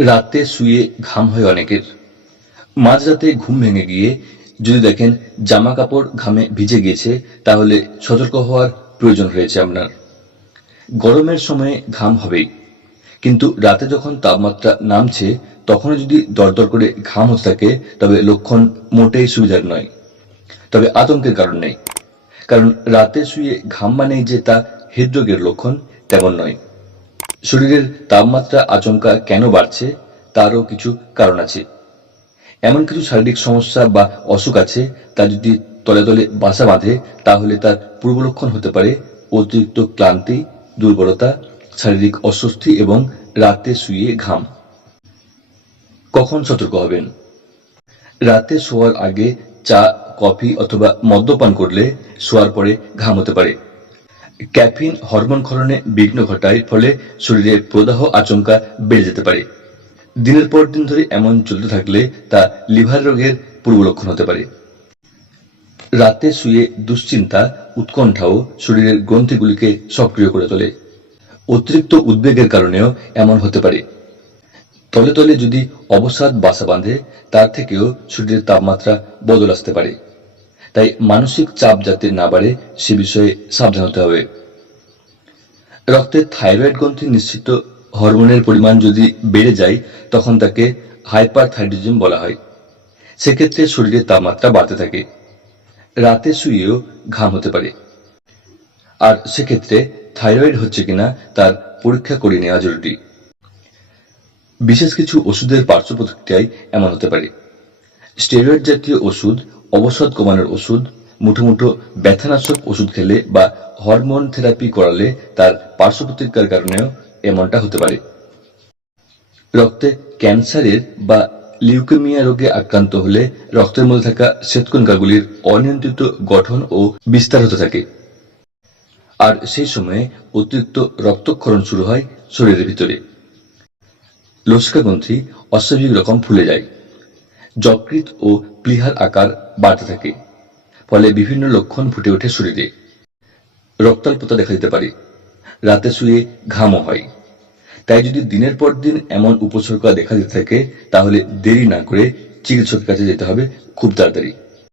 রাতে শুয়ে ঘাম হয় অনেকের। মাঝরাতে ঘুম ভেঙে গিয়ে যদি দেখেন জামা কাপড় ঘামে ভিজে গিয়েছে, তাহলে সতর্ক হওয়ার প্রয়োজন রয়েছে আপনার। গরমের সময়ে ঘাম হবেই। কিন্তু রাতে যখন তাপমাত্রা নামছে, তখনও যদি দরদর করে ঘাম হতে থাকে, তবে লক্ষণ মোটেই সুবিধার নয়। তবে আতঙ্কের কারণ নেই। কারণ রাতে শুয়ে ঘাম মানেই যে তা হৃদরোগের লক্ষণ, তেমন নয়। শরীরের তাপমাত্রা আচমকা কেন বাড়ছে, তারও কিছু কারণ আছে। এমন কিছু শারীরিক সমস্যা বা অসুখ আছে, তা যদি তলে তলে বাসা বাঁধে, তাহলে তার পূর্বলক্ষণ হতে পারে অতিরিক্ত ক্লান্তি, দুর্বলতা, শারীরিক অস্বস্তি এবং রাতে শুয়ে ঘাম। কখন সতর্ক হবেন? রাতে শোয়ার আগে চা, কফি অথবা মদ্যপান করলে শোয়ার পরে ঘাম হতে পারে। ক্যাফিন হরমোন ক্ষরণে বিঘ্ন ঘটায়, ফলে শরীরে প্রদাহ আচমকা বেড়ে যেতে পারে। দিনের পর দিন ধরে এমন চলতে থাকলে তা লিভার রোগের পূর্ব লক্ষণ হতে পারে। রাতে শুয়ে দুশ্চিন্তা, উৎকণ্ঠাও শরীরের গ্রন্থিগুলিকে সক্রিয় করে তোলে। অতিরিক্ত উদ্বেগের কারণেও এমন হতে পারে। তলে তলে যদি অবসাদ বাসা বাঁধে, তার থেকেও শরীরের তাপমাত্রা বদল আসতে পারে। তাই মানসিক চাপ যাতে না বাড়ে, সে বিষয়ে সাবধান হতে হবে। রক্তে থাইরয়েড গ্রন্থি নিশ্চিত হরমোনের পরিমাণ যদি বেড়ে যায়, তখন তাকে হাইপার থাইরয়েডিজম বলা হয়। সেক্ষেত্রে শরীরের তাপমাত্রা বাড়তে থাকে। রাতে শুয়েও ঘাম হতে পারে। আর সেক্ষেত্রে থাইরয়েড হচ্ছে কিনা, তার পরীক্ষা করে নেওয়া জরুরি। বিশেষ কিছু ওষুধের পার্শ্ব প্রতিক্রিয়ায় এমন হতে পারে। স্টেরয়েড জাতীয় ওষুধ অবসাদ কমানোর ওষুধ মুঠো ব্যথানাশক ওষুধ খেলে বা হরমোন থেরাপি করালে তার পার্শ্ব কারণেও এমনটা হতে পারে। রক্তে ক্যান্সারের বা লিউকেমিয়া রোগে আক্রান্ত হলে রক্তের মধ্যে থাকা শ্বেতকণিকাগুলির অনিয়ন্ত্রিত গঠন ও বিস্তার হতে থাকে। আর সেই সময়ে অতিরিক্ত রক্তক্ষরণ শুরু হয় শরীরের ভিতরে। লসিকা গ্রন্থি অস্বাভাবিক রকম ফুলে যায়। যকৃত ও প্লিহার আকার বাড়তে থাকে, ফলে বিভিন্ন লক্ষণ ফুটে ওঠে শরীরে। রক্তাল্পতা দেখা দিতে পারে। রাতে শুয়ে ঘামও হয়। তাই যদি দিনের পর দিন এমন উপসর্গ দেখা দিতে থাকে, তাহলে দেরি না করে চিকিৎসকের কাছে যেতে হবে খুব তাড়াতাড়ি।